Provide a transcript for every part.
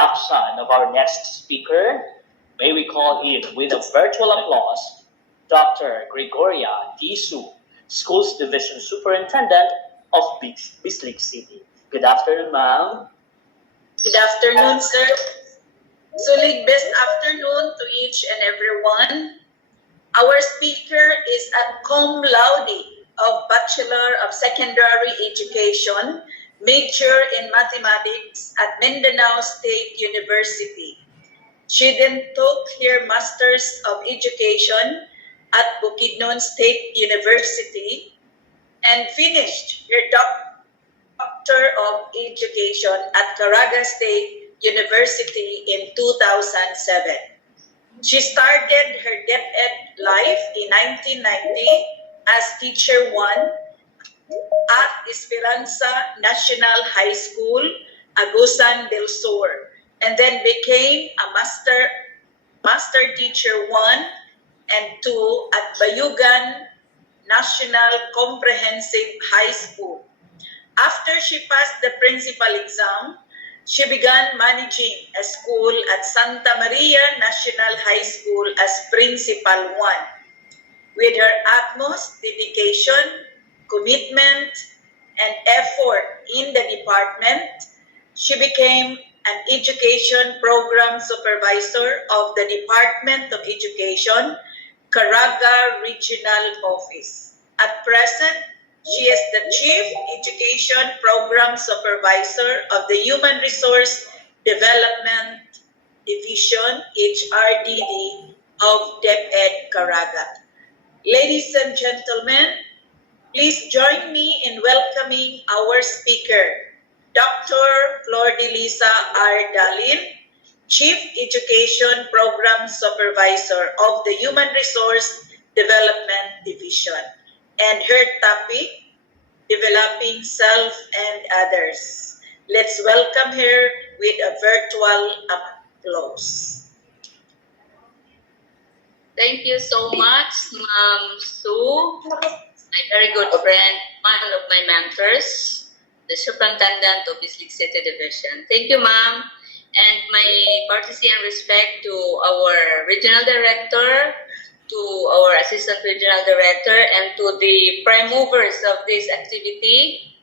introduction of our next speaker, may we call in with a virtual applause, Dr. Gregoria Tisu, Schools Division Superintendent of Bislig City. Good afternoon, ma'am. Good afternoon, sir. Sulig best afternoon to each and everyone. Our speaker is a cum laude of Bachelor of Secondary Education, major in Mathematics at Mindanao State University. She then took her Masters of Education at Bukidnon State University and finished her Doctor of Education at Caraga State University in 2007. She started her DepEd life in 1990 as Teacher 1 at Esperanza National High School, Agusan del Sur, and then became a Master Teacher 1 and 2 at Bayugan National Comprehensive High School. After she passed the principal exam, she began managing a school at Santa Maria National High School as Principal 1. With her utmost dedication, commitment, and effort in the department, she became an Education Program Supervisor of the Department of Education, Caraga Regional Office. At present, she is the Chief Education Program Supervisor of the Human Resource Development Division, HRDD, of DepEd Caraga. Ladies and gentlemen, please join me in welcoming our speaker, Dr. FLORDELISA R. DALIN, Chief Education Program Supervisor of the Human Resource Development Division, and her topic, Developing Self and Others. Let's welcome her with a virtual applause. Thank you so much, Ma'am Sue, my very good friend, one of my mentors, the Superintendent of Bislig City Division. Thank you, Ma'am, and my courtesy and respect to our Regional Director, to our Assistant Regional Director, and to the prime movers of this activity,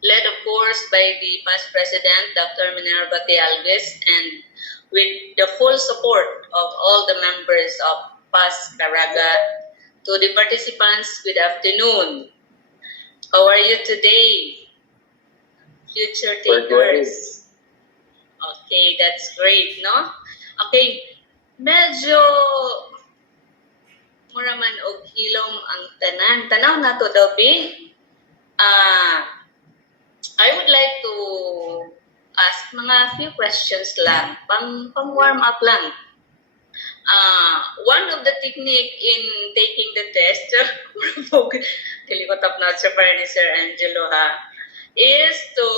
led of course by the past President, Dr. Minerva T. Alves, and with the full support of all the members of PAS Caraga. To the participants, good afternoon. How are you today? Future takers. Okay, that's great, no? Okay, medyo mura man og hilom ang tanan. Tanaw na to daw, Bi. I would like to ask mga few questions lang, pang warm up lang. One of the technique in taking the test, kilikotap na sa ni Sir Angelo ha, is to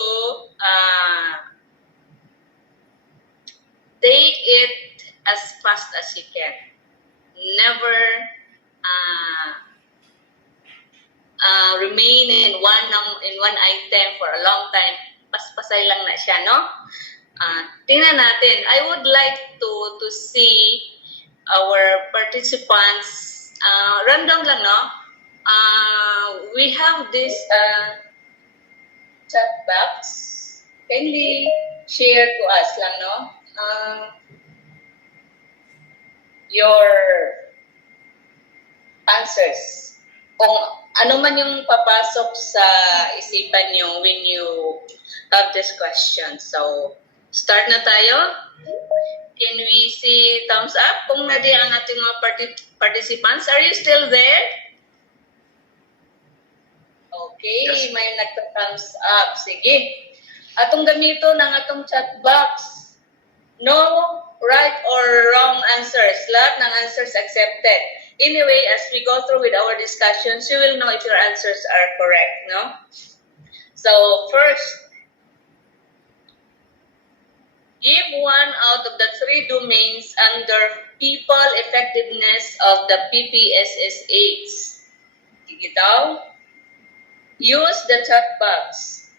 take it as fast as you can. Never remain in one item for a long time. Paspasay lang na siya, no? Tingnan natin. I would like to see our participants. Random lang, no? We have this chat box. Kindly share to us lang, no? Your answers. Kung ano man yung papasok sa isipan nyo when you have this question. So, start na tayo. Can we see thumbs up? Kung nadi ang ating mga participants, are you still there? Okay, yes. May nagta-thumbs up. Sige. Atong gamito ng atong chat box. No right or wrong answers. Lahat ng answers accepted. Anyway, as we go through with our discussions, you will know if your answers are correct, no? So, first, give one out of the 3 domains under people effectiveness of the PPSSH. Sige daw. Use the chat box.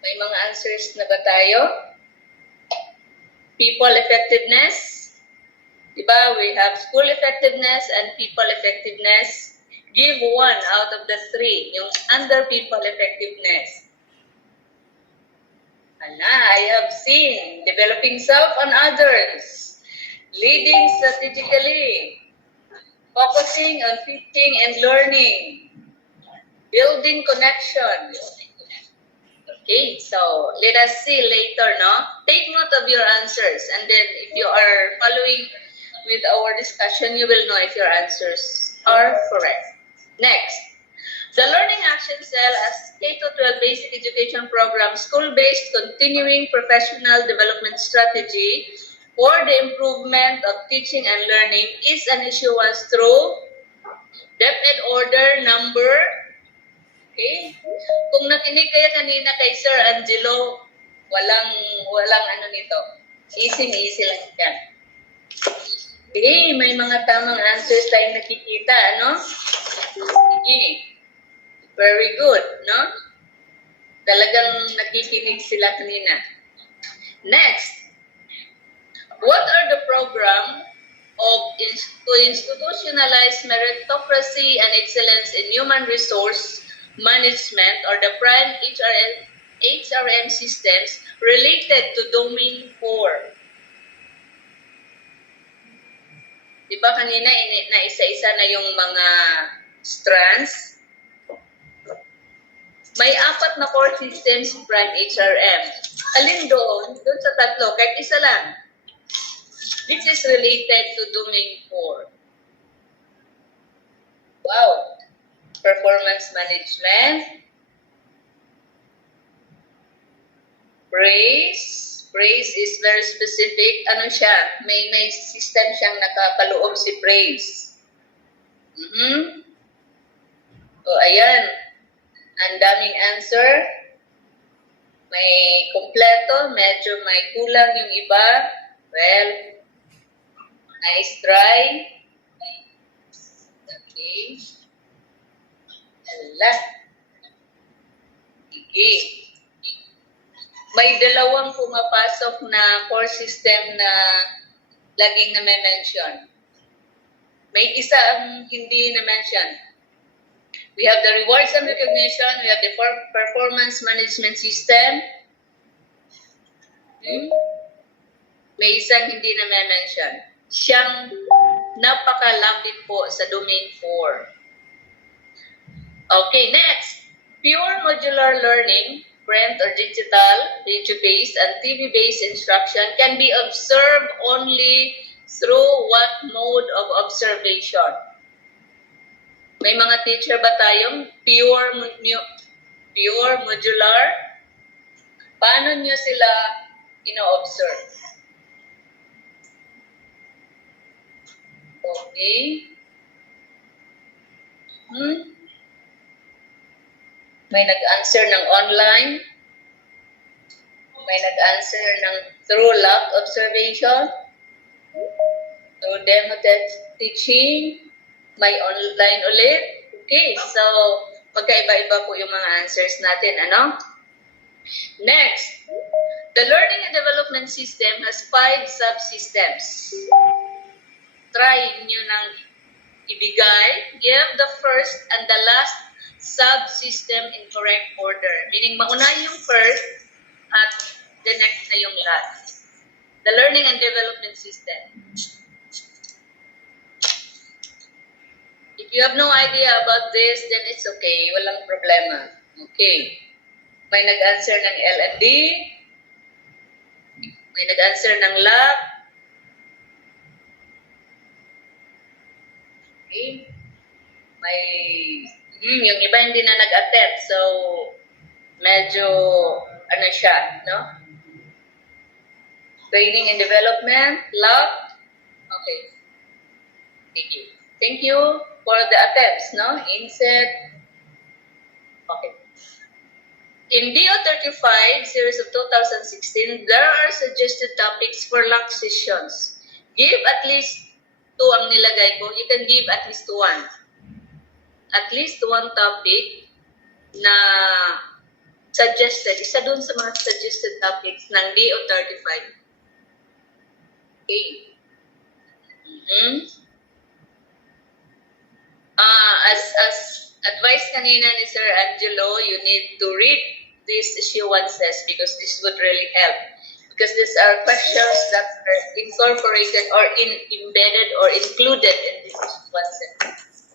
May mga answers na ba tayo? People effectiveness. Diba? We have school effectiveness and people effectiveness. Give one out of the three, yung under people effectiveness. I have seen developing self and others, leading strategically, focusing on teaching and learning, building connection. Okay, so let us see later, no? Take note of your answers, and then if you are following with our discussion, you will know if your answers are correct. Next, the Learning Action Cell as K-12 Basic Education Program School-Based Continuing Professional Development Strategy for the improvement of teaching and learning is an issuance through DepEd Order number. Okay? Kung nakinig kayo kanina kay Sir Angelo, walang ano nito. Easy lang yan. Okay, may mga tamang answers tayong nakikita, ano? Okay. Very good, no? Talagang nakikinig sila kanina. Next, what are the program to institutionalize meritocracy and excellence in human resource management or the prime HRM systems related to Domain 4? Diba kanina na isa-isa na yung mga strands? May 4 na core systems prime HRM. Alin doon? Doon sa tatlo, kahit isa lang. This is related to Domain 4. Wow. Performance management. Praise is very specific. Ano siya? May system siyang nakapaloob si praise. So, ayan. Ang daming answer. May kompleto. Medyo may kulang yung iba. Well, nice try. Okay. Ala. Sige. May dalawang pumapasok na core system na laging na-mention. May isa ang hindi na-mention. We have the rewards and recognition. We have the performance management system. May isang hindi na-mention. Siyang napakalapit po sa Domain 4. Okay, next. Pure modular learning, print or digital, radio-based, and TV-based instruction can be observed only through what mode of observation? May mga teacher ba tayong pure modular? Paano nyo sila ino-observe? Okay. May nag-answer ng online. May nag-answer ng through lab observation. Through demo teaching. May online ulit. Okay, so magkaiba-iba po yung mga answers natin, ano? Next, the learning and development system has 5 subsystems. Try nyo nang ibigay, give the first and the last subsystem in correct order. Meaning, mauna yung first at the next na yung last. The learning and development system. If you have no idea about this, then it's okay. Walang problema. Okay. May nag-answer ng L&D. May nag-answer ng lab. Okay. May, yung iba hindi na nag-attend. So, medyo, ano siya, no? Training and development, lab. Okay. Thank you. Thank you for the attempts, no? Inset. Okay. In DO35, series of 2016, there are suggested topics for LAC sessions. Give at least 2 ang nilagay ko. You can give at least 1. At least 1 topic na suggested. Isa dun sa mga suggested topics ng DO35. Okay. As advised kanina ni Sir Angelo, you need to read these issuances because this would really help. Because these are questions that are incorporated or embedded or included in this issuances.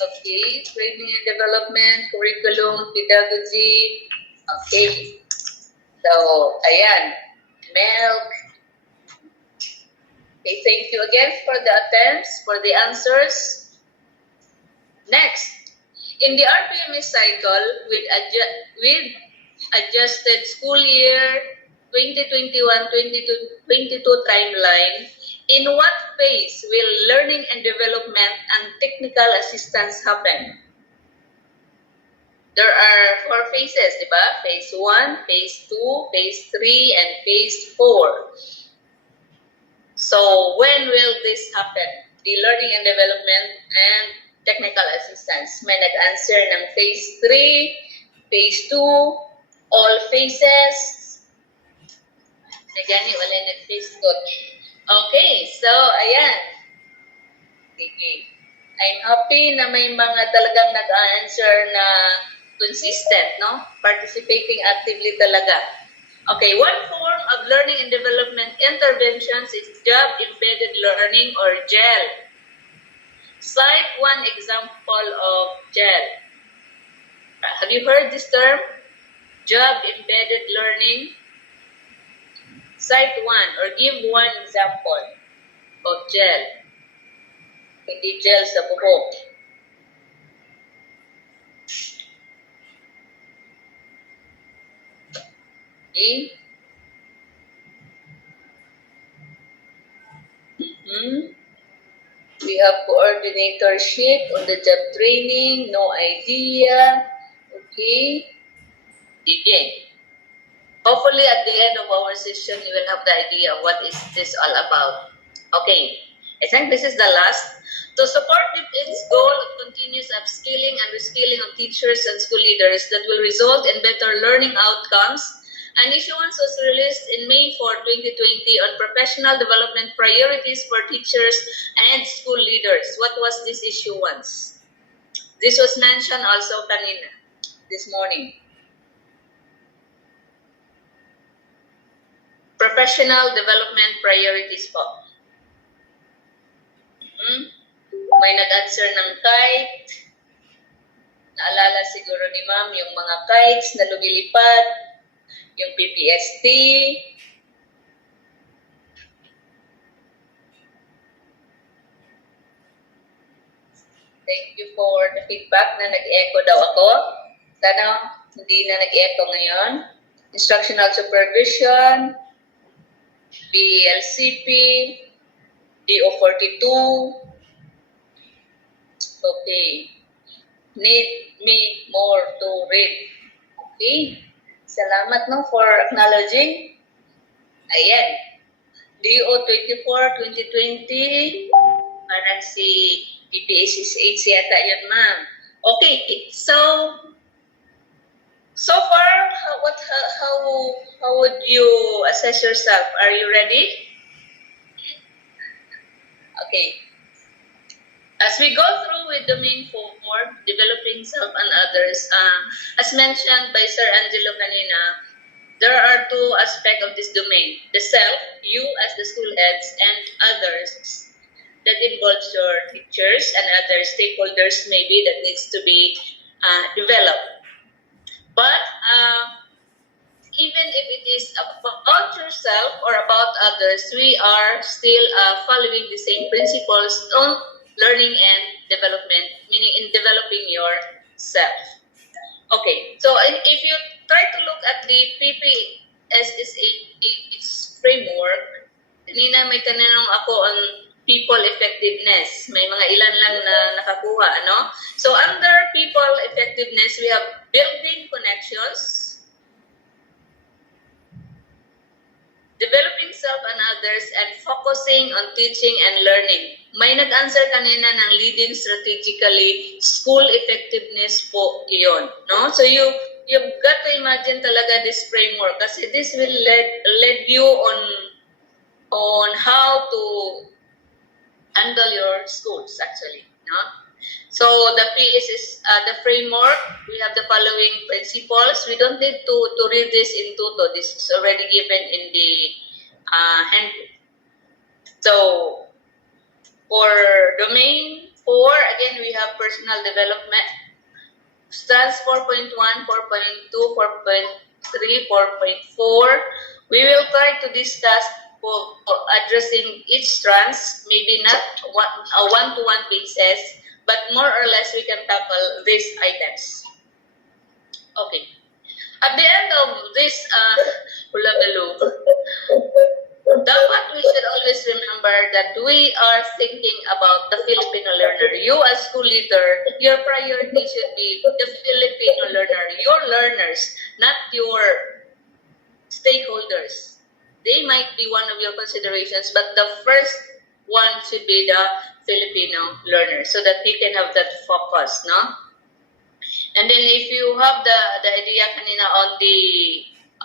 Okay, training and development, curriculum, pedagogy. Okay. So, ayan. Milk. Okay, thank you again for the attempts, for the answers. Next, in the RPMS cycle with adjusted school year 2021-2022 timeline, in what phase will learning and development and technical assistance happen? There are 4 phases, diba? Phase 1, Phase 2, Phase 3, and Phase 4. So, when will this happen? The learning and development and technical assistance. May nag-answer ng Phase 3, Phase 2, all phases. Nagani, wala nag-phase 2. Okay, so, ayan. Sige. I'm happy na may mga talagang nag-answer na consistent, no? Participating actively talaga. Okay, one form of learning and development interventions is job-embedded learning or JEL. Cite one example of JEL. Have you heard this term? Job-embedded learning. Cite one or give one example of JEL. Hindi gel sa buhok. Okay. We have coordinatorship on the job training, no idea. Okay. Begin. Hopefully at the end of our session, you will have the idea of what is this all about. Okay. I think this is the last. To support its goal of continuous upskilling and reskilling of teachers and school leaders that will result in better learning outcomes, an issuance was released in May 4, 2020 on professional development priorities for teachers and school leaders. What was this issuance? This was mentioned also kanina, this morning. Professional development priorities po. May nag-answer ng kite. Naalala siguro ni ma'am yung mga kites na lumilipad, yung PPST. Thank you for the feedback na nag-echo daw ako. Sana hindi na nag-echo ngayon. Instructional supervision, BLCP, DO42. Okay. Need me more to read. Okay. Salamat no for acknowledging. Ayan. DO24 2020. Parang si PPSSH yata yun, ma'am. Okay. So far, how would you assess yourself? Are you ready? Okay. As we go through with domain 4, developing self and others, as mentioned by Sir Angelo kanina, there are 2 aspects of this domain. The self, you as the school heads, and others that involves your teachers and other stakeholders maybe that needs to be developed. But even if it is about yourself or about others, we are still following the same principles on learning and development, meaning in developing yourself. Okay, so if you try to look at the PPSSH framework, kanina may tanong ako on people effectiveness. May mga ilan lang na nakakuha, ano? So under people effectiveness, we have building connections, developing self and others, and focusing on teaching and learning. May nag-answer kanina ng leading strategically, school effectiveness po iyon. No? So you've got to imagine talaga this framework kasi this will lead you on on how to handle your schools actually, no? So the PS is the framework. We have the following principles. We don't need to read this in tuto. This is already given in the handbook. So for domain 4, again we have personal development. Strands 4.1, 4.2, 4.3, 4.4. We will try to discuss for addressing each strands, maybe not a one-to-one basis, but more or less we can tackle these items. Okay. At the end of this hula-baloo, dapat we should always remember that we are thinking about the Filipino learner. You as school leader, your priority should be the Filipino learner, your learners, not your stakeholders. They might be one of your considerations, but the first one should be the Filipino learner so that you can have that focus, no? And then if you have the idea kanina on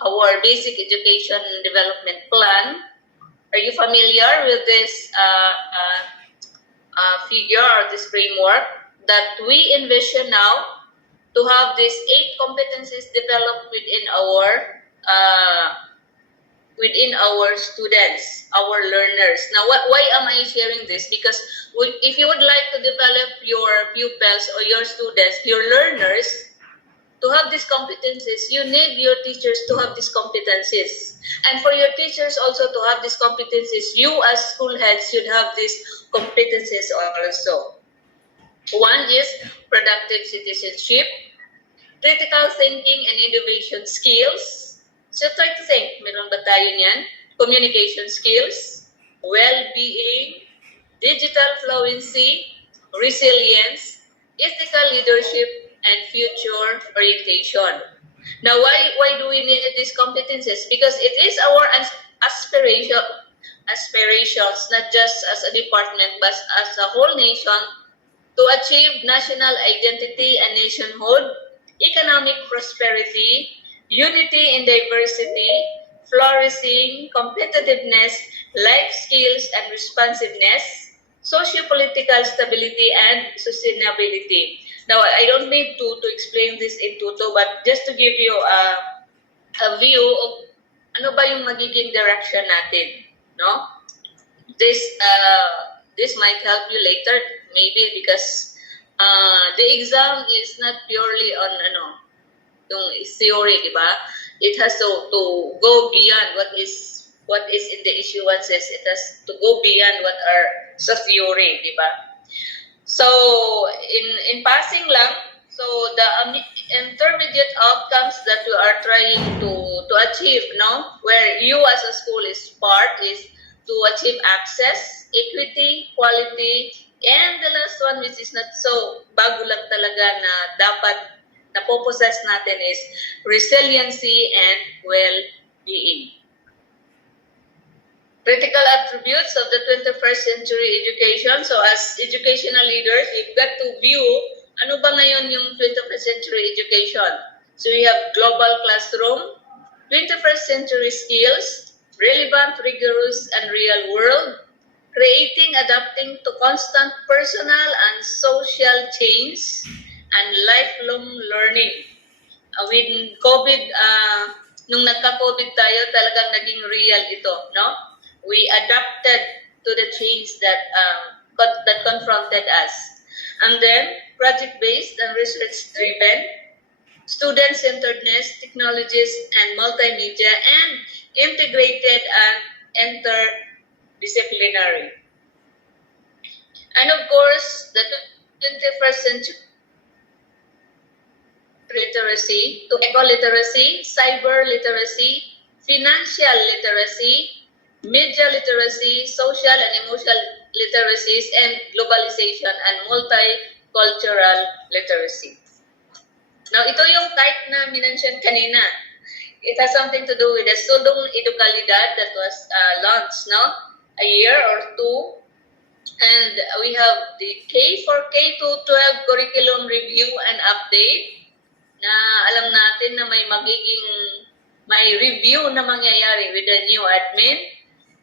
our basic education development plan, are you familiar with this figure or this framework that we envision now to have these 8 competencies developed within our students, our learners. Now, why am I sharing this? Because if you would like to develop your pupils or your students, your learners, to have these competencies, you need your teachers to have these competencies. And for your teachers also to have these competencies, you as school heads should have these competencies also. One is productive citizenship, critical thinking and innovation skills. So try to think, meron ba tayo niyan? Communication skills, well-being, digital fluency, resilience, ethical leadership, and future orientation. Now, why do we need these competencies? Because it is our aspirations, not just as a department, but as a whole nation, to achieve national identity and nationhood, economic prosperity, unity in diversity, flourishing, competitiveness, life skills and responsiveness, socio-political stability and sustainability. Now, I don't need to explain this in tuto, but just to give you a view of ano ba yung magiging direction natin, no? This might help you later, maybe because the exam is not purely on yung theory, di ba? It has to go beyond what is in the issuances. It has to go beyond what are sa theory, di ba? So in passing lang, so the intermediate outcomes that we are trying to achieve, no, where you as a school is part, is to achieve access, equity, quality, and the last one, which is not so bago lang talaga na dapat napopossess natin, is resiliency and well-being. Critical attributes of the 21st century education. So as educational leaders, we've got to view ano ba ngayon yung 21st century education. So we have global classroom, 21st century skills, relevant, rigorous, and real world, creating, adapting to constant personal and social change, and lifelong learning. With COVID, nung nagka-COVID tayo, talagang naging real ito, no? We adapted to the change that confronted us. And then, project-based and research-driven, student-centeredness, technologies, and multimedia, and integrated and interdisciplinary. And of course, the 21st century literacy, to eco-literacy, cyber literacy, financial literacy, media literacy, social and emotional literacies, and globalization and multicultural literacy. Now, ito yung type na minention kanina. It has something to do with the Sudong Edukalidad that was launched, no? A year or two. And we have the K for K-12 curriculum review and update na alam natin na may review na mangyayari with the new admin.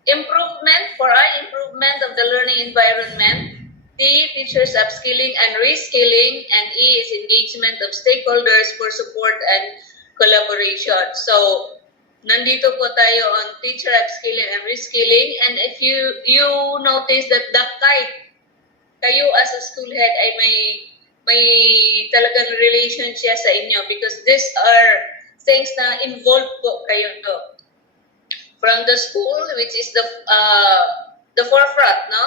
For our improvement of the learning environment. T, teachers upskilling and reskilling, and E is engagement of stakeholders for support and collaboration. So, nandito po tayo on teacher upskilling and reskilling, and if you notice that kahit kayo as a school head ay may talagang relation siya sa inyo because these are things na involved po kayo to. From the school, which is the forefront, no,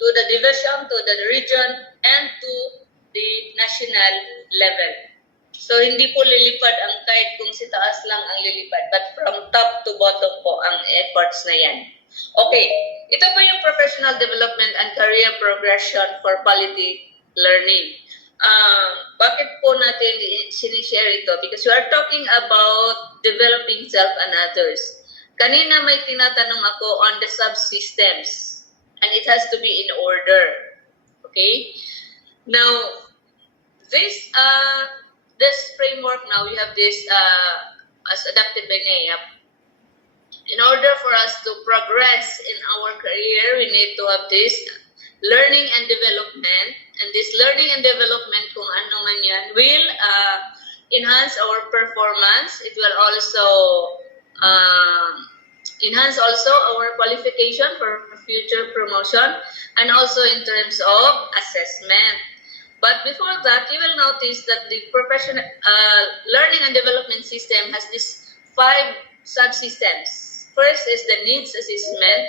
to the division, to the region, and to the national level. So hindi po lilipad ang kahit kung si taas lang ang lilipad, but from top to bottom po ang efforts na yan. Okay, ito po yung professional development and career progression for quality learning. Bakit po natin sinishare ito? Because we are talking about developing self and others. Kanina may tinatanong ako on the subsystems and it has to be in order. Okay? Now, this framework now, we have this as adapted by NAEP. In order for us to progress in our career, we need to have this learning and development. And this learning and development, kung ano man yan, will enhance our performance. It will also enhance also our qualification for future promotion and also in terms of assessment. But before that, you will notice that the professional learning and development system has these 5 subsystems. First is the needs assessment,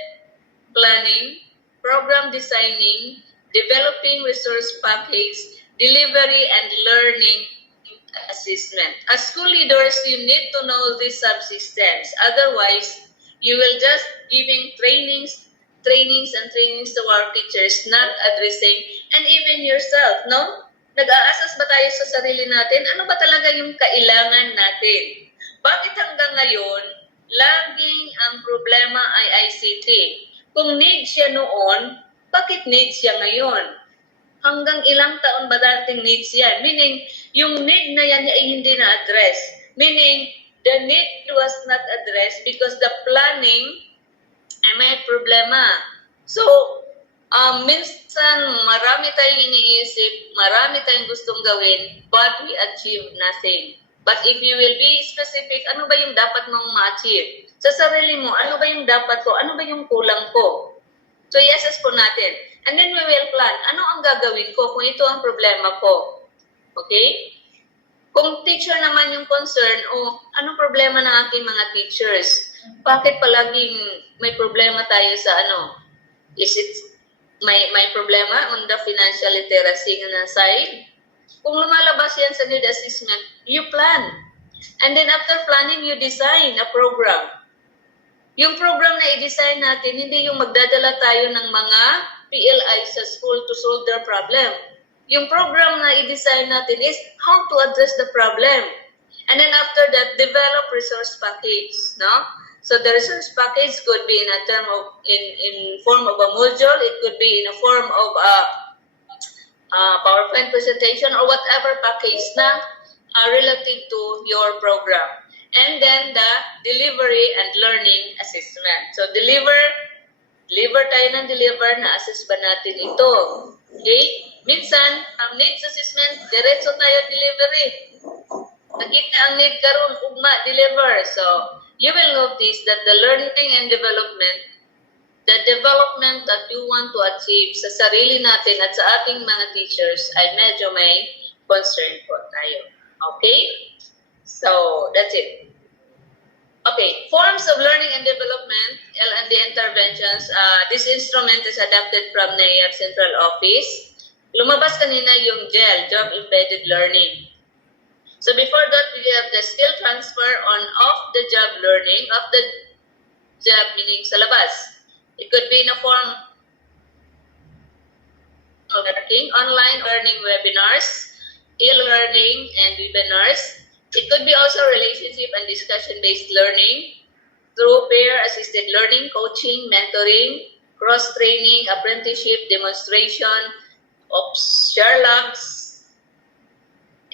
planning, program designing, developing resource package, delivery, and learning assessment. As school leaders, you need to know these subsystems. Otherwise, you will just giving trainings to our teachers, not addressing, and even yourself, no? Nag-a-assess ba tayo sa sarili natin? Ano ba talaga yung kailangan natin? Bakit hanggang ngayon, laging ang problema ay ICT? Kung need siya noon, bakit need siya ngayon? Hanggang ilang taon ba dating needs yan? Meaning, yung need na yan ay hindi na-address. Meaning, the need was not addressed because the planning ay may problema. So, minsan marami tayong iniisip, marami tayong gustong gawin, but we achieve nothing. But if you will be specific, ano ba yung dapat mong ma-achieve? Sa sarili mo, ano ba yung dapat ko? Ano ba yung kulang ko? So, i-assess po natin. And then we will plan, ano ang gagawin ko kung ito ang problema ko? Okay? Kung teacher naman yung concern, anong problema ng aking mga teachers? Bakit palaging may problema tayo sa Is it may problema on the financial literacy na side? Kung lumalabas yan sa need assessment, you plan. And then after planning, you design a program. Yung program na i-design natin, hindi yung magdadala tayo ng mga PLI sa school to solve their problem. Yung program na i-design natin is how to address the problem. And then after that, develop resource package, no? So the resource package could be in a term of in form of a module, it could be in a form of a PowerPoint presentation or whatever package na relative to your program. And then the delivery and learning assessment. So deliver tayo ng deliver, na-assess ba natin ito? Okay? Minsan, ang needs assessment, diretso tayo delivery. Nakita ang need karon, ugma, deliver. So, you will notice that the learning and development, the development that you want to achieve sa sarili natin at sa ating mga teachers ay medyo may concern po tayo. Okay? So, that's it. Okay, forms of learning and development, L&D interventions. This instrument is adapted from NAEP Central Office. Lumabas kanina yung JEL, Job Embedded Learning. So before that, we have the skill transfer on off-the-job learning. Off the job meaning sa labas. It could be in a form of working, online learning webinars, e-learning and webinars. It could be also relationship and discussion-based learning through peer-assisted learning, coaching, mentoring, cross-training, apprenticeship, demonstration, share labs,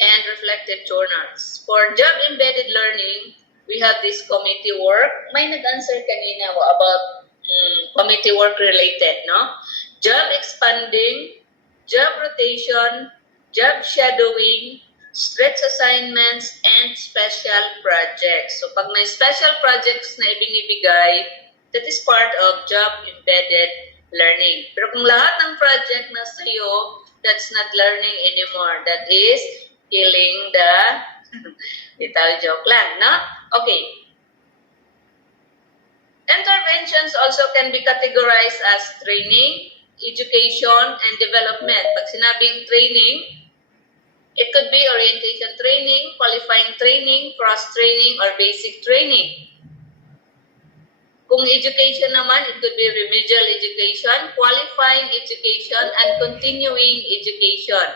and reflective journals. For job-embedded learning, we have this committee work. May nag-answer kanina about committee work related, no? Job expanding, job rotation, job shadowing, stretch assignments, and special projects. So pag may special projects na ibinibigay, that is part of job embedded learning. Pero kung lahat ng project na sa'yo, that's not learning anymore. That is killing the little joke lang, no? Okay. Interventions also can be categorized as training, education, and development. Pag sinabing training, it could be orientation training, qualifying training, cross-training, or basic training. Kung education naman, it could be remedial education, qualifying education, and continuing education.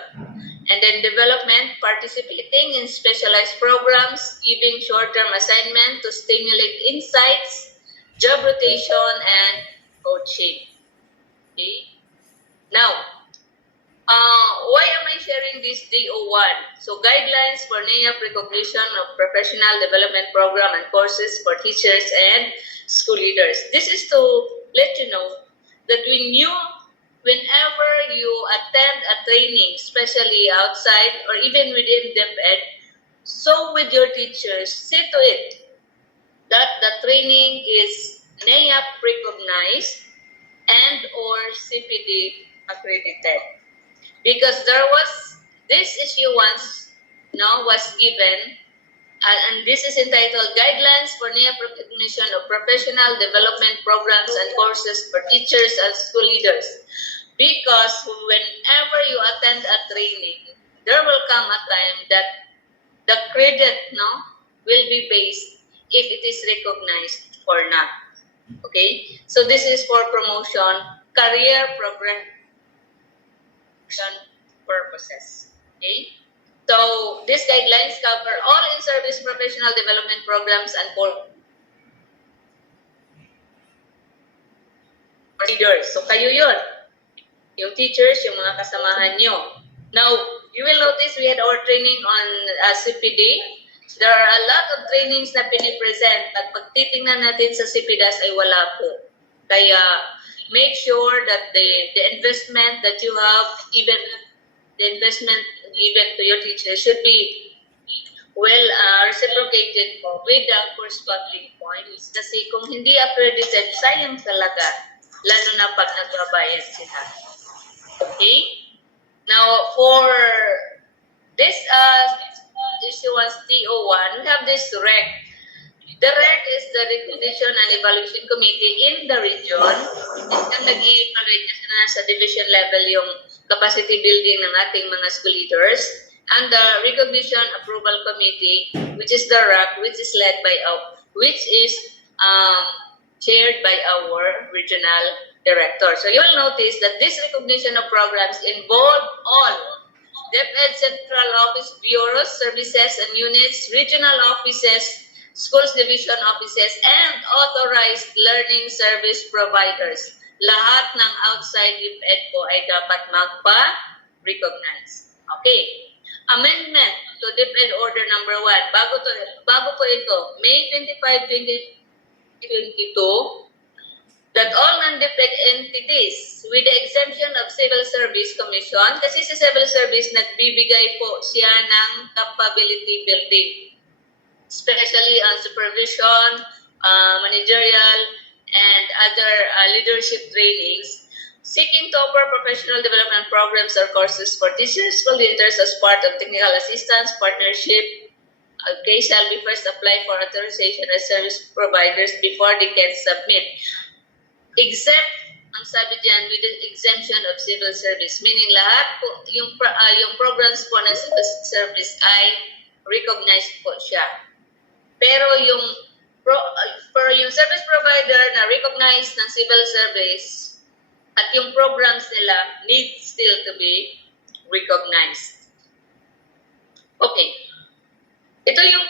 And then development, participating in specialized programs, giving short-term assignment to stimulate insights, job rotation, and coaching. Okay? Now, why am I sharing this DO1? So, guidelines for NAIAP recognition of professional development program and courses for teachers and school leaders. This is to let you know that whenever you attend a training, especially outside or even within DepEd, so with your teachers, see to it that the training is NAIAP recognized and or CPD accredited. Because there was this issue once was given, and this is entitled Guidelines for NAIAP Recognition of Professional Development Programs and Courses for Teachers and School Leaders. Because whenever you attend a training, there will come a time that the credit will be based if it is recognized or not. Okay? So this is for promotion, career progression purposes. Okay? So these guidelines cover all in-service professional development programs and leaders. So kayo yun. Yung teachers, yung mga kasamahan nyo. Now, you will notice we had our training on CPD. There are a lot of trainings na pinipresent. At pag titingnan natin sa CPDAS ay wala po. Kaya, make sure that the investment that you have, even the investment given to your teacher should be well reciprocated with the corresponding points. Kasi kung hindi accredited, sayang talaga. Lalo na pag nagbabayad sila. Okay? Now, for this issuance TO1, we have this REC. The REC is the Recognition and Evaluation Committee in the region. At nag-i-evaluate na sa division level yung capacity building ng ating mga school leaders. And the Recognition Approval Committee, which is the RAC, which is chaired by our regional director. So you will notice that this recognition of programs involve all DepEd Central Office Bureaus, services and units, regional offices, schools division offices, and authorized learning service providers. Lahat ng outside DepEd po ay dapat magpa-recognize. Okay. Amendment to DepEd Order Number 1. Bago po ito, May 25, 2022, that all non-DepEd entities with the exemption of Civil Service Commission, kasi sa Civil Service nagbibigay po siya ng capability building, especially on supervision, managerial, and other leadership trainings, seeking to offer professional development programs or courses for teachers, school leaders as part of technical assistance, partnership. Okay, shall be first apply for authorization as service providers before they can submit. Except, ang sabi diyan, with the exemption of civil service, meaning lahat po, yung programs po ng civil service ay recognized po siya. Pero yung service provider na recognized ng civil service at yung programs nila need still to be recognized. Okay. Ito yung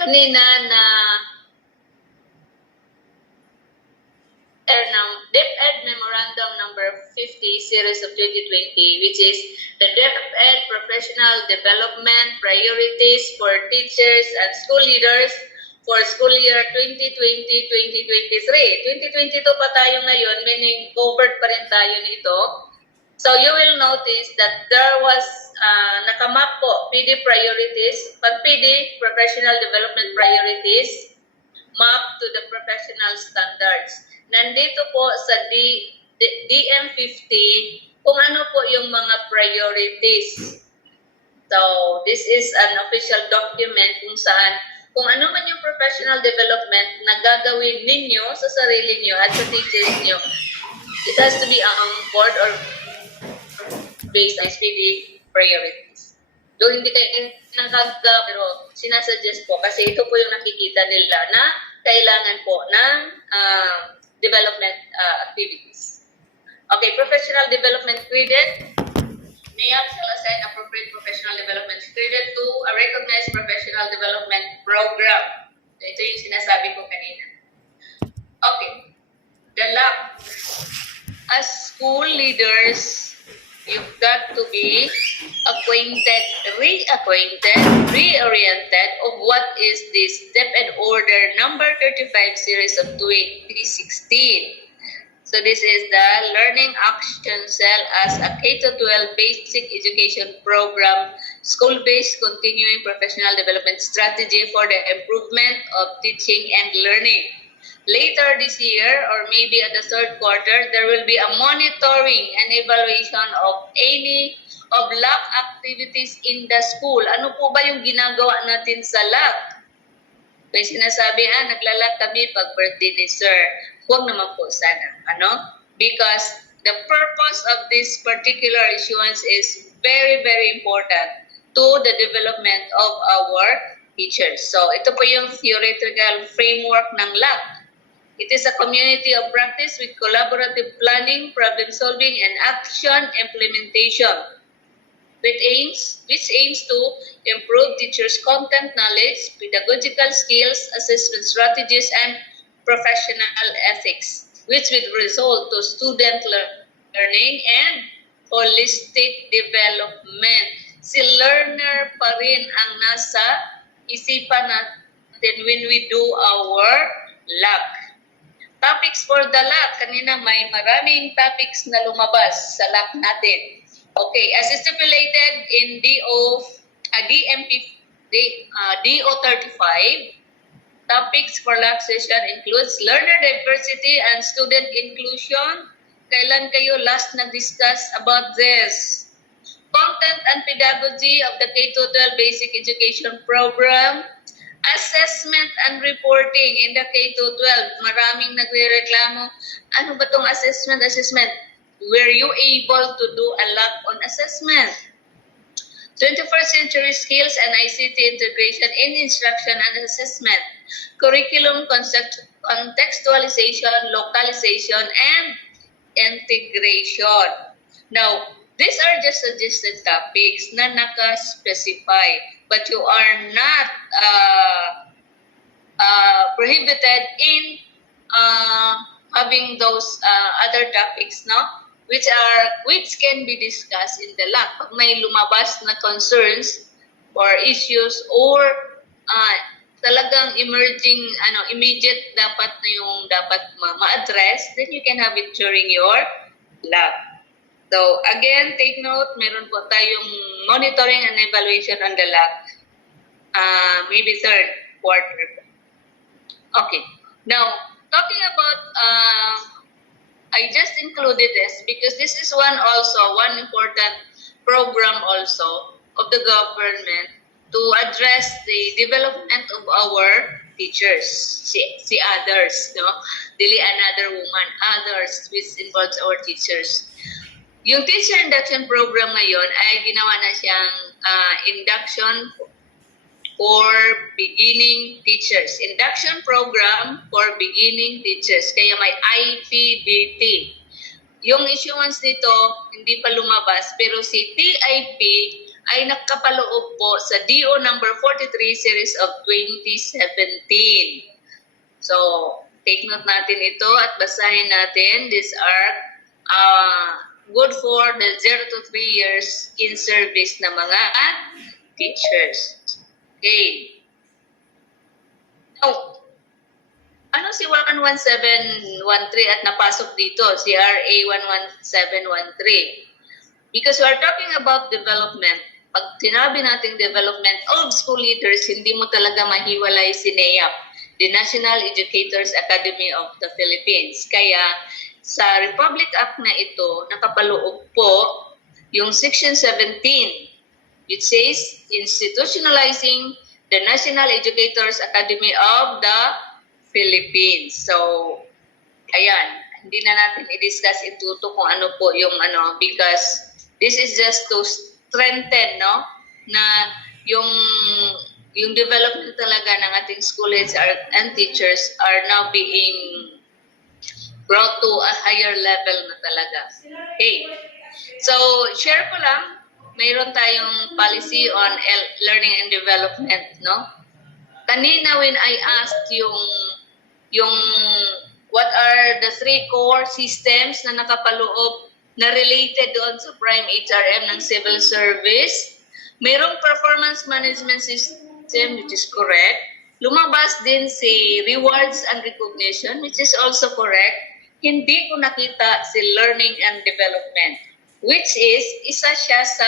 kanina na ng DepEd Memorandum Number 50 Series of 2020, which is the DepEd Professional Development Priorities for Teachers and School Leaders for school year 2020-2023. 2022 pa tayo ngayon, meaning covered pa rin tayo nito. So you will notice that there was nakamap po PD priorities. Pag PD, professional development priorities, map to the professional standards. Nandito po sa DM50 kung ano po yung mga priorities. So this is an official document kung saan kung ano man yung professional development na gagawin ninyo sa sarili nyo at sa teachers nyo, it has to be on board or based on SPD priorities. Doon hindi kayo nakagawa, pero sinasuggest po kasi ito po yung nakikita nila na kailangan po ng development activities. Okay, professional development credit. NEAP shall assign appropriate professional development credit to a recognized professional development program. So, ito yung sinasabi ko kanina. Okay, the lab. As school leaders, you've got to be reacquainted, reoriented of what is this Step and Order number 35 series of 2016. So this is the Learning Action Cell as a K-12 basic education program, school-based continuing professional development strategy for the improvement of teaching and learning. Later this year, or maybe at the third quarter, there will be a monitoring and evaluation of any of lab activities in the school. Ano po ba yung ginagawa natin sa lab? May sinasabi, naglalab kami pag birthday ni sir. Huwag naman po sana. Ano? Because the purpose of this particular issuance is very, very important to the development of our teachers. So, ito po yung theoretical framework ng lab. It is a community of practice with collaborative planning, problem solving, and action implementation. Which aims to improve teachers' content knowledge, pedagogical skills, assessment strategies, and professional ethics, which will result to student learning and holistic development. Si learner pa rin ang nasa isipan natin when we do our lab. Topics for the lab. Kanina may maraming topics na lumabas sa lab natin. Okay, as stipulated in DO35, topics for lab session includes learner diversity and student inclusion. Kailan kayo last nag-discuss about this? Content and pedagogy of the K-12 basic education program. Assessment and reporting in the K-12. Maraming nagre-reklamo. Ano ba tong assessment? Were you able to do a lot on assessment? 21st century skills and ICT integration in instruction and assessment. Curriculum contextualization, localization, and integration. Now, these are just suggested topics na naka-specify, but you are not prohibited in having those other topics, no? Which can be discussed in the lab. Pag may lumabas na concerns or issues or talagang emerging, immediate dapat na yung dapat ma-address, then you can have it during your lab. So, again, take note, meron po tayong monitoring and evaluation on the lab. Maybe third quarter. Okay. Now, talking about, I just included this because this is one important program also of the government to address the development of our teachers. Si others, no? Dili another woman, others, which involves our teachers. Yung teacher induction program ngayon ay ginawa na siyang induction for beginning teachers. Induction program for beginning teachers. Kaya may IPDT. Yung issuance nito, hindi pa lumabas, pero si TIP ay nakapaloob po sa DO number 43 series of 2017. So, take note natin ito at basahin natin. These are good for the 0 to 3 years in service na mga teachers. Okay. Now, Ano si 11713 at napasok dito, si RA 11713? Because we are talking about development. Pag sinabi natin development of school leaders, hindi mo talaga mahiwalay si NEAP, the National Educators Academy of the Philippines. Kaya sa Republic Act na ito, nakapaloob po yung Section 17, which says institutionalizing the National Educators Academy of the Philippines. So, ayan, hindi na natin i-discuss ito kung ano po yung ano, because this is just to strengthen, no, na yung development talaga ng ating school heads and teachers are now being brought to a higher level na talaga. Okay. So, share ko lang, mayroon tayong policy on learning and development, no? Kanina when I asked yung what are the 3 core systems na nakapaloob na related doon sa prime HRM ng civil service, mayroong performance management system, which is correct. Lumabas din si rewards and recognition, which is also correct. Hindi ko nakita si learning and development, which is isa siya sa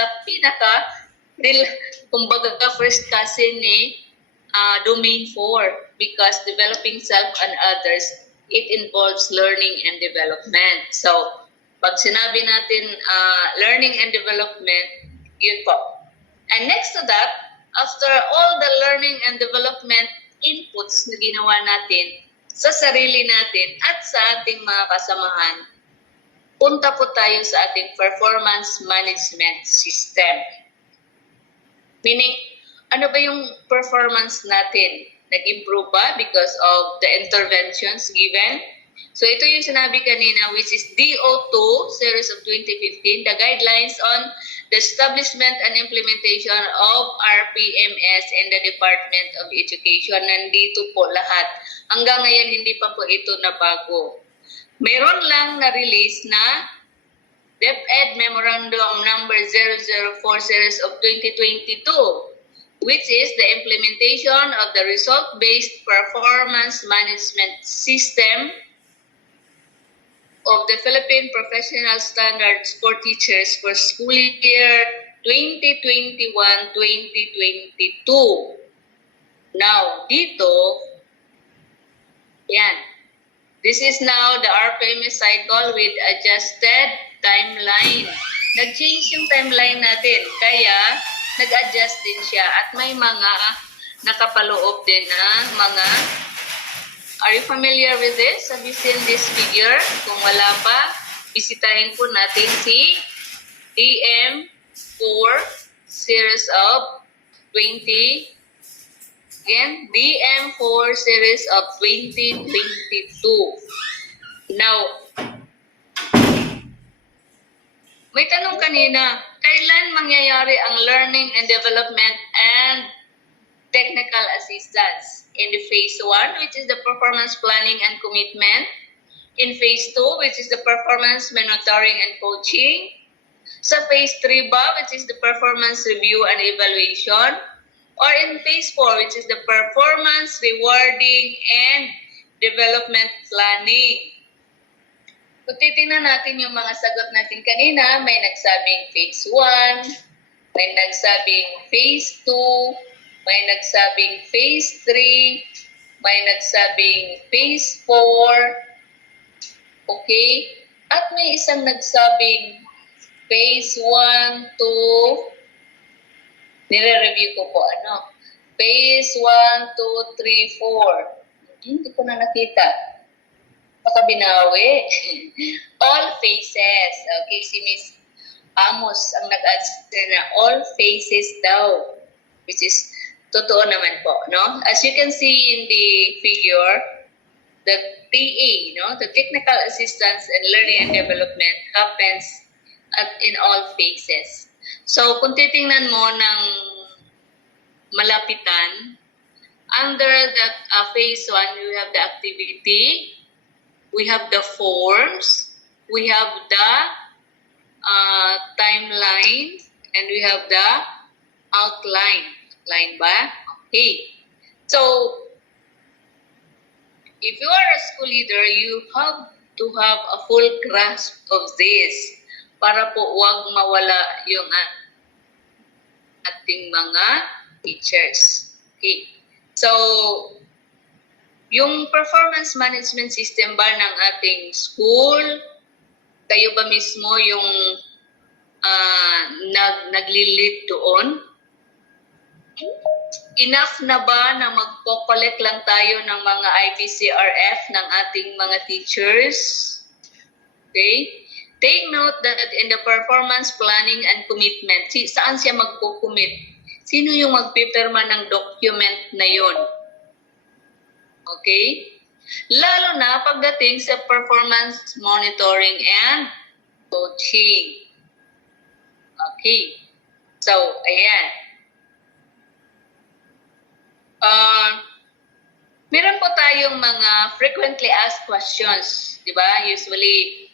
kumbaga first cousin ni domain 4, because developing self and others, it involves learning and development. So, pag sinabi natin learning and development, yun po. And next to that, after all the learning and development inputs na ginawa natin sa sarili natin at sa ating mga kasamahan, punta po tayo sa ating performance management system. Meaning, ano ba yung performance natin? Nag-improve ba because of the interventions given? So ito yung sinabi kanina, which is DO2 series of 2015, the guidelines on the establishment and implementation of RPMS in the Department of Education. Nandito po lahat. Hanggang ngayon hindi pa po ito nabago. Meron lang na-release na DepEd Memorandum Number 004 series of 2022, which is the implementation of the result-based performance management system of the Philippine Professional Standards for Teachers for school year 2021-2022. Now, dito, yan. This is now the RPMS cycle with adjusted timeline. Nag-change yung timeline natin, kaya nag-adjust din siya at may mga nakapaloob din na mga. Are you familiar with this? Have you seen this figure? Kung wala pa, bisitahin po natin si DM4 series of 20. Again, DM4 series of 2022. Now, may tanong kanina, kailan mangyayari ang learning and development and technical assistance? In the phase 1, which is the performance planning and commitment. In phase 2, which is the performance monitoring and coaching. Sa phase 3 ba, which is the performance review and evaluation. Or in phase 4, which is the performance rewarding and development planning. Kung titingnan natin yung mga sagot natin kanina, may nagsabing phase 1, may nagsabing phase 2, may nagsabing phase 3, may nagsabing phase 4, okay? At may isang nagsabing phase 1, 2, nire-review ko po, ano? Phase 1, 2, 3, 4. Hindi ko na nakita. Baka binawi. All phases. Okay, si Miss Amos ang nag-answer na all phases daw, which is totoo naman po, no? As you can see in the figure, the TA, no, the technical assistance and learning and development happens in all phases. So, kung titingnan mo ng malapitan, under the phase 1, we have the activity, we have the forms, we have the timeline, and we have the outline. Line ba? Okay. So, if you are a school leader, you have to have a full grasp of this para po wag mawala yung ating mga teachers. Okay. So, yung performance management system ba ng ating school, kayo ba mismo yung nagli-lead doon? Enough na ba na magpo-collect lang tayo ng mga IBCRF ng ating mga teachers? Okay? Take note that in the performance planning and commitment, saan siya magpo-commit? Sino yung magpipirma ng document na yon? Okay? Lalo na pagdating sa performance monitoring and coaching. Okay. So, ayan. Meron po tayong mga frequently asked questions, di ba? Usually,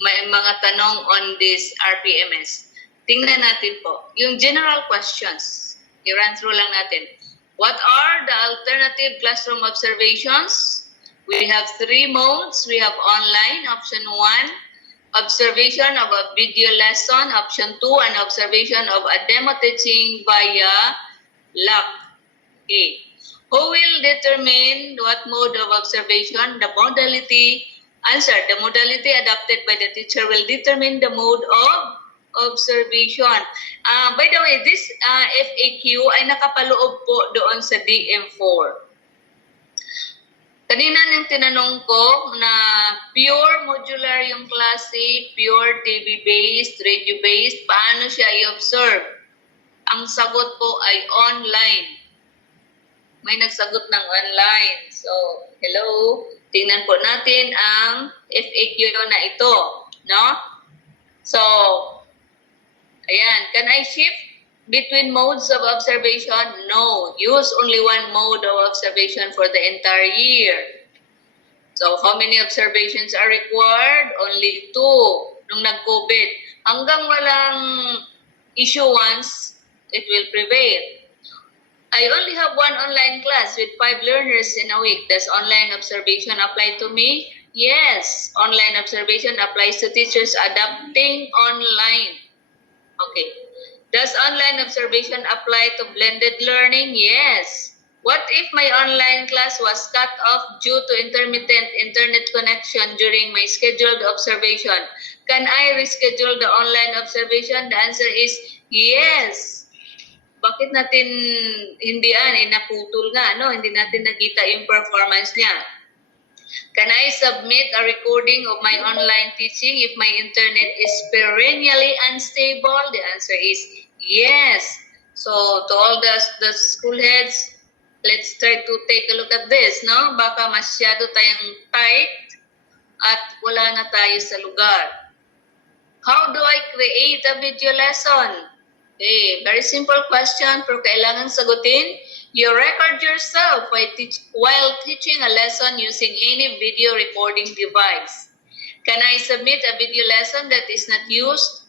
may mga tanong on this RPMS. Tingnan natin po. Yung general questions, i-run through lang natin. What are the alternative classroom observations? We have 3 modes. We have online, option 1, observation of a video lesson, option 2, and observation of a demo teaching via lab. Okay. Who will determine what mode of observation? The modality. Answer. The modality adopted by the teacher will determine the mode of observation. By the way, this FAQ ay nakapaloob po doon sa DM4. Kanina nang tinanong ko na pure modular yung klase, pure TV-based, radio-based, paano siya i-observe? Ang sagot po ay online. May nagsagot ng online. So, hello. Tingnan po natin ang FAQ na ito. No? So, ayan. Can I shift between modes of observation? No. Use only one mode of observation for the entire year. So, how many observations are required? Only 2. Nung nag-COVID. Hanggang walang issuance, it will prevail. I only have 1 online class with 5 learners in a week. Does online observation apply to me? Yes. Online observation applies to teachers adapting online. Okay. Does online observation apply to blended learning? Yes. What if my online class was cut off due to intermittent internet connection during my scheduled observation? Can I reschedule the online observation? The answer is yes. Bakit natin hindi naputol nga, no? Hindi natin nakita yung performance niya. Can I submit a recording of my online teaching if my internet is perennially unstable? The answer is yes. So, to all the school heads, let's try to take a look at this, no? Baka masyado tayong tight at wala na tayo sa lugar. How do I create a video lesson? Okay, very simple question pero kailangan sagutin. You record yourself while teaching a lesson using any video recording device. Can I submit a video lesson that is not used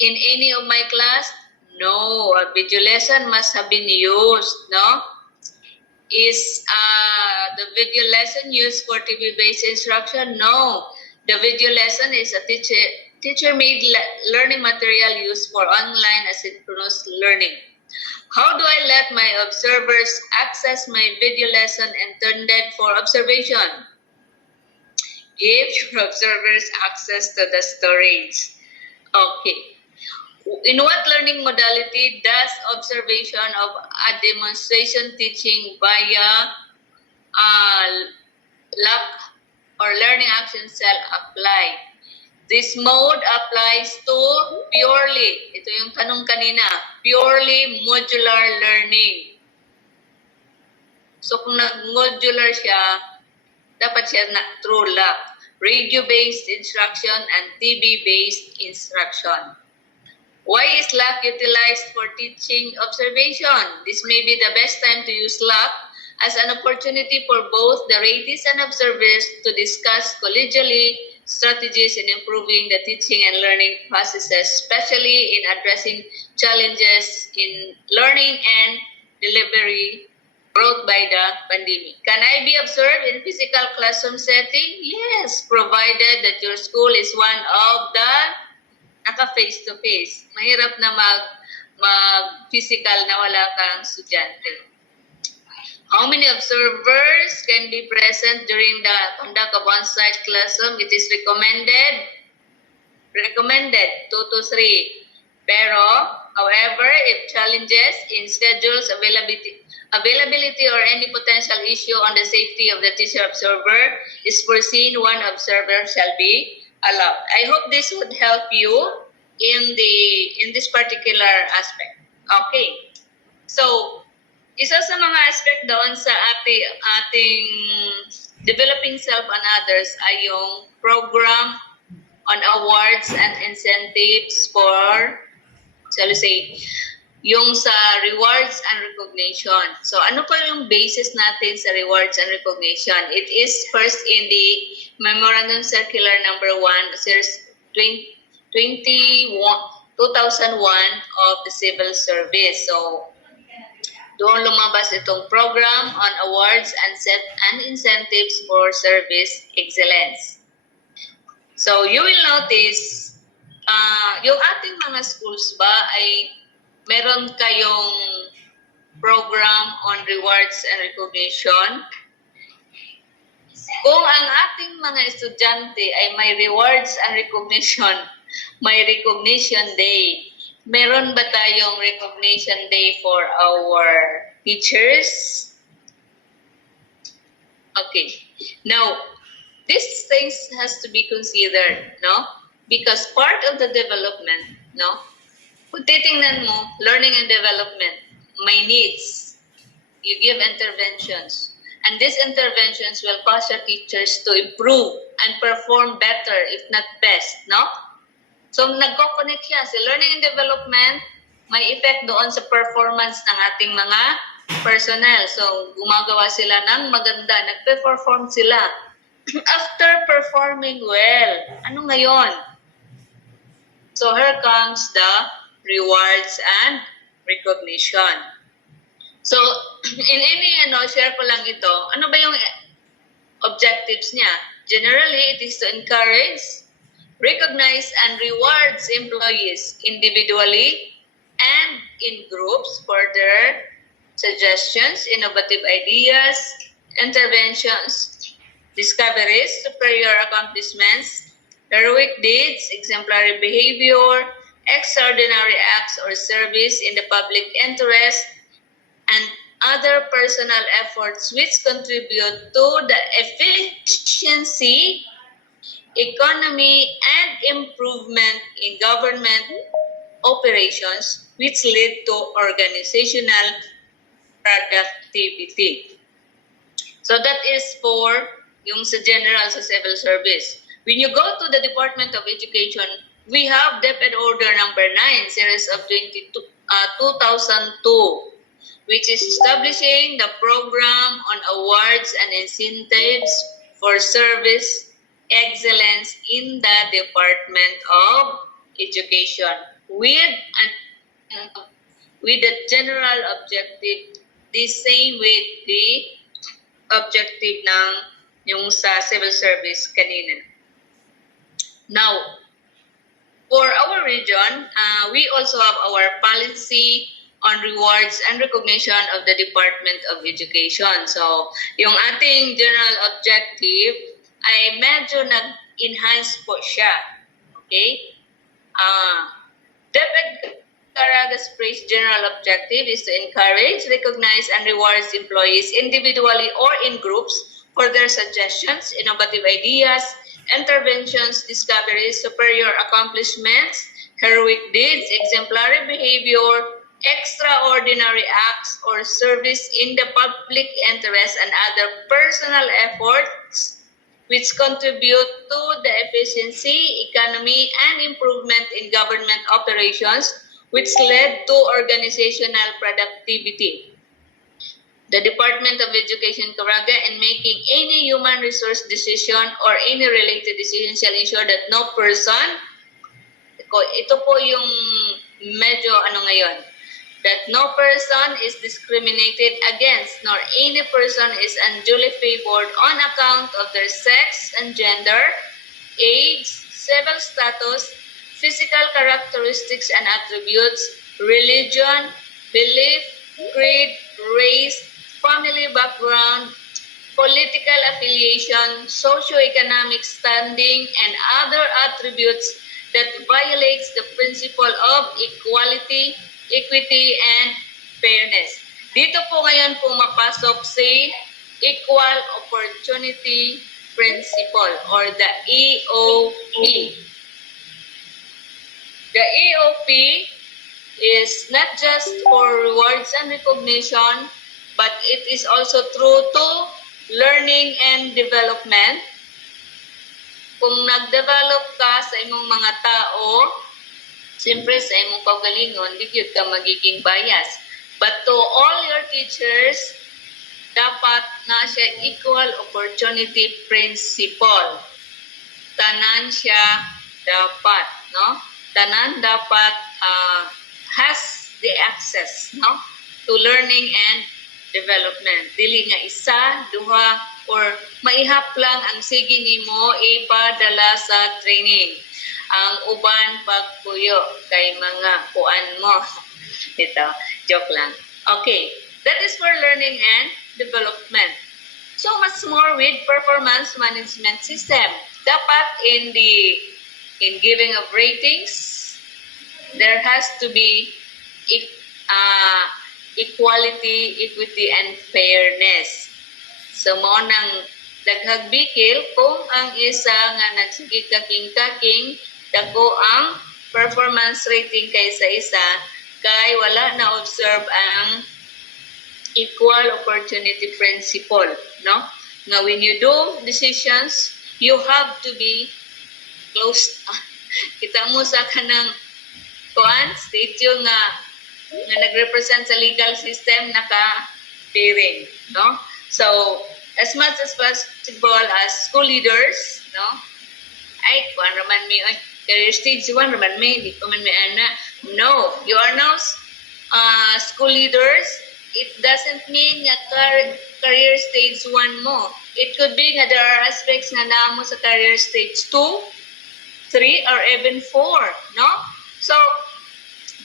in any of my class? No, a video lesson must have been used, no? Is the video lesson used for TV-based instruction? No, the video lesson is a teacher-made learning material used for online asynchronous learning. How do I let my observers access my video lesson intended for observation? Give your observers access to the storage. Okay. In what learning modality does observation of a demonstration teaching via lab or learning action cell apply? This mode applies to purely, ito yung tanong kanina, purely modular learning. So kung nag-modular siya, dapat siya through lab. Radio-based instruction and TV-based instruction. Why is lab utilized for teaching observation? This may be the best time to use lab as an opportunity for both the ratings and observers to discuss collegially strategies in improving the teaching and learning processes, especially in addressing challenges in learning and delivery brought by the pandemic. Can I be observed in physical classroom setting? Yes, provided that your school is one of the naka-face-to-face. Mahirap na mag-physical na wala kang estudyante. How many observers can be present during the conduct of on-site classroom? It is recommended 2 to 3. Pero, however, if challenges in schedules, availability or any potential issue on the safety of the teacher observer is foreseen, one observer shall be allowed. I hope this would help you in this particular aspect. Okay. So, isa sa mga aspect doon sa ating developing self and others ay yung program on awards and incentives for, shall we say, yung sa rewards and recognition. So, ano pa yung basis natin sa rewards and recognition? It is first in the Memorandum Circular number 1, series 2001 of the Civil Service. So, doon lumabas itong program on awards and incentives for service excellence. So, you will notice, yung ating mga schools ba ay meron kayong program on rewards and recognition? Kung ang ating mga estudyante ay may rewards and recognition, may recognition day, meron ba tayong recognition day for our teachers? Okay. Now, these things has to be considered, no? Because part of the development, no? Kung titingnan mo, learning and development, may needs. You give interventions. And these interventions will cause your teachers to improve and perform better, if not best, no? So, nagko-connect siya. Si learning and development, may effect doon sa performance ng ating mga personnel. So, gumagawa sila ng maganda. Nagpe-perform sila. After performing well, ano ngayon? So, here comes the rewards and recognition. So, in any, share ko lang ito. Ano ba yung objectives niya? Generally, it is to encourage, recognize, and rewards employees individually and in groups for their suggestions, innovative ideas, interventions, discoveries, superior accomplishments, heroic deeds, exemplary behavior, extraordinary acts or service in the public interest, and other personal efforts which contribute to the efficiency, economy, and improvement in government operations which lead to organizational productivity. So that is for yung sa general sa civil service. When you go to the Department of Education, we have DepEd Order number 9, series of 2002, which is establishing the program on awards and incentives for service excellence in the Department of Education with the general objective, the same with the objective ng yung sa civil service kanina. Now, for our region, we also have our policy on rewards and recognition of the Department of Education. So, yung ating general objective ay medyo nag-enhance po siya. Okay? DepEd Caraga's phrase general objective is to encourage, recognize, and reward employees individually or in groups for their suggestions, innovative ideas, interventions, discoveries, superior accomplishments, heroic deeds, exemplary behavior, extraordinary acts or service in the public interest, and other personal efforts which contribute to the efficiency, economy, and improvement in government operations which led to organizational productivity. The Department of Education Caraga, in making any human resource decision or any related decision, shall ensure that no person, ito po yung medyo ngayon, that no person is discriminated against, nor any person is unduly favored on account of their sex and gender, age, civil status, physical characteristics and attributes, religion, belief, creed, race, family background, political affiliation, socioeconomic standing, and other attributes that violates the principle of equality, equity, and fairness. Dito po ngayon pumapasok si Equal Opportunity Principle or the EOP. The EOP is not just for rewards and recognition, but it is also true to learning and development. Kung nag-develop ka sa imong mga tao, siyempre sa imong pagalingon, di gyud ka magiging bias. But to all your teachers, dapat na siya equal opportunity principle. Tanan siya dapat, no? Tanan dapat has the access, no, to learning and development. Dili nga isa, duha, or maihap lang ang sige nimo ipadala sa training. Ang uban pagpuyo kay mga kuan mo. Ito, joke lang. Okay, that is for learning and development. So much more with performance management system. Dapat in giving of ratings, there has to be equality, equity, and fairness. So, mo nang daghag bikil kung ang isa nga nagsige kaking-kaking, dako ang performance rating kaysa isa, kay wala na observe ang equal opportunity principle, no? Now, when you do decisions, you have to be close. Kita mo sa kanang kuan, statue nga nag-represent sa legal system naka-pairing, no? So, as much as possible as school leaders, no? Ay, kuan raman mi, career stage 1 raman mi, di pa man mi ana. No, you are now school leaders. It doesn't mean nga career stage 1 mo. It could be nga there are aspects nga namo sa career stage 2, 3, or even 4, no? So,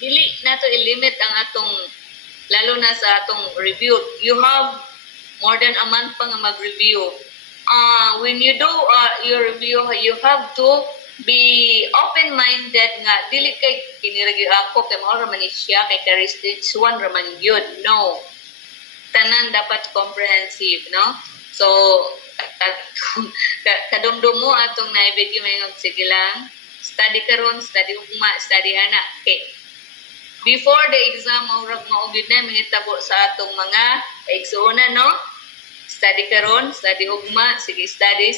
dili nato i-limit ang atong, lalo na sa atong review. You have more than a month pa nga mag-review. When you do your review, you have to be open-minded nga, dili kay kiniragi ako, kay mao raman siya, kay career stage 1 raman yun. No. Tanan dapat comprehensive, no? So, kadumdum mo atong na-video may sige lang, study karon, study ugma, study ana. Okay. Before the exam, maurag maugid na mahitabo sa atong mga igsuuna, no? Study karon, study ugma, sige study,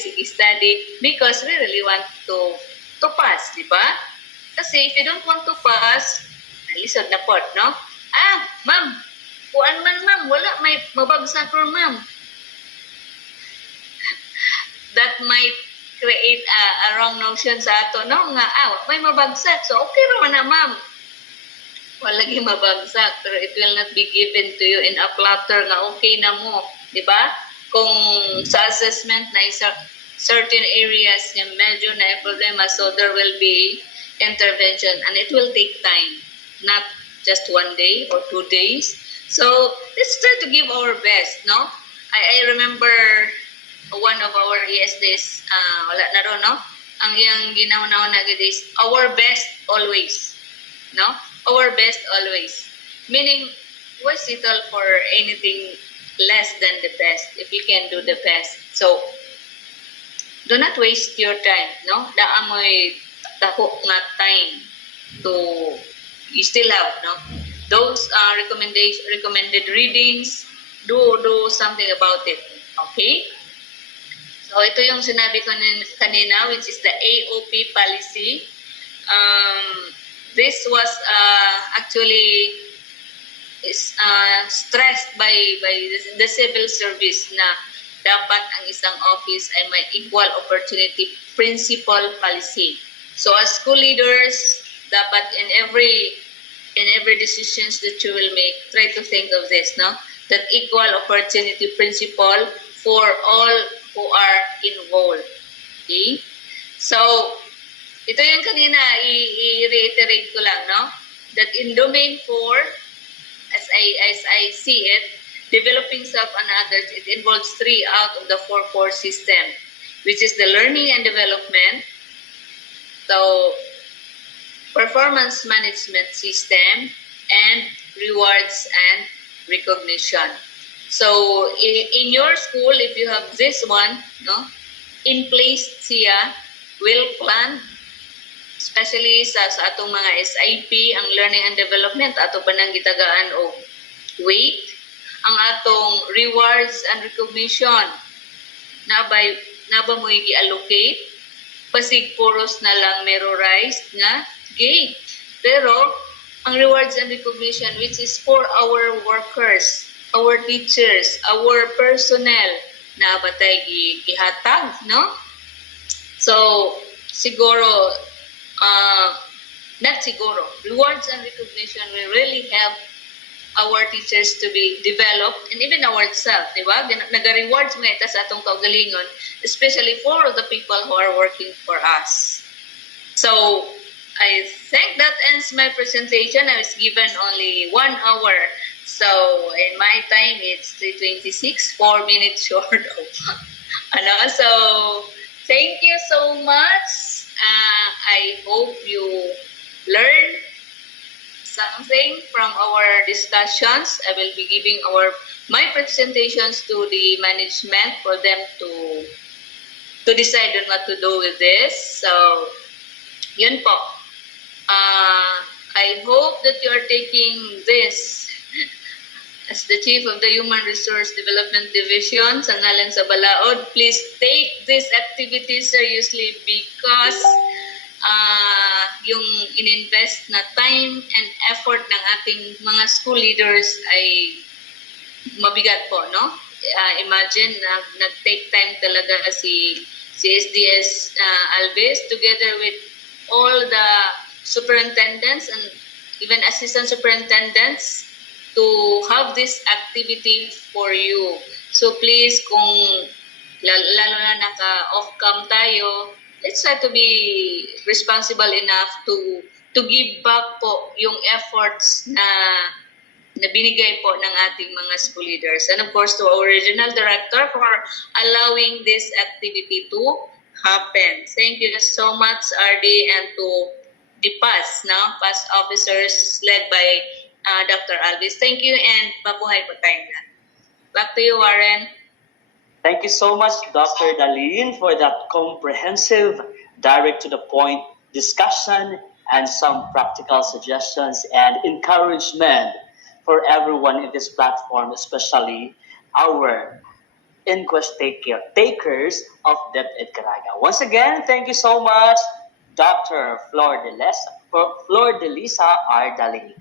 because we really want to pass, di ba? Kasi if you don't want to pass, lisod na pot, no? Ma'am, kuan man ma'am, wala may mabagsak ron ma'am. That might create a wrong notion sa ato, no? Nga, may mabagsak, so okay raman na ma'am. Wala lagi mabagsak, pero it will not be given to you in a platter nga okay na mo, di ba? Kung sa assessment na certain areas yung medyo na problema, so there will be intervention and it will take time, not just 1 day or 2 days. So let's try to give our best, no? I remember one of our ESDs, wala na ron, no? Ang iyang ginawa na is our best always, no? Our best always. Meaning, why settle for anything less than the best if you can do the best? So, do not waste your time, no? Daamoy tako nga time to you still have, no? Those recommended readings, do something about it. Okay? So, ito yung sinabi ko kanina, which is the AOP policy. This was actually stressed by the civil service na dapat ang isang office ay may equal opportunity principle policy. So as school leaders, dapat in every in every decisions that you will make, try to think of this, no? That equal opportunity principle for all who are involved. Okay? So, ito yung kanina, i-reiterate ko lang, no? That in domain 4, as I see it, developing self and others, it involves 3 out of the 4 core system, which is the learning and development, so performance management system, and rewards and recognition. So in your school, if you have this one, no, in place siya, well planned, especially sa atong mga SIP, ang learning and development, ato pa nang gitagaan o weight, ang atong rewards and recognition, na ba mo i-allocate, pasig puros na lang memorized nga gate. Pero, ang rewards and recognition, which is for our workers, our teachers, our personnel, na batay gihatag, no? So, siguro, not siguro, rewards and recognition will really help our teachers to be developed, and even ourselves, di ba? Nag-rewards mga ita sa atong kaugalingon, especially for the people who are working for us. So, I think that ends my presentation. I was given only 1 hour. So, in my time, it's 3:26, 4 minutes short of. So, thank you so much. I hope you learn something from our discussions. I will be giving my presentations to the management for them to decide on what to do with this. So, yun po. I hope that you are taking this as the Chief of the Human Resource Development Division sa ngalan sa Balaod. Please take this activity seriously because yung ininvest na time and effort ng ating mga school leaders ay mabigat po, no? Imagine na nag-take time talaga si SDS Alves together with all the superintendents and even assistant superintendents to have this activity for you. So please, kung lalo na naka-off-cam tayo, let's try to be responsible enough to give back po yung efforts na binigay po ng ating mga school leaders. And of course, to our regional director for allowing this activity to happen. Thank you so much, RD, and to the past officers led by Dr. Alvis. Thank you, and mabuhay po tayong lahat. Back to you, Warren. Thank you so much, Dr. DALIN, for that comprehensive, direct-to-the-point discussion and some practical suggestions and encouragement for everyone in this platform, especially our inquest takers of DepEd Caraga. Once again, thank you so much, Dr. FLORDELISA R. DALIN.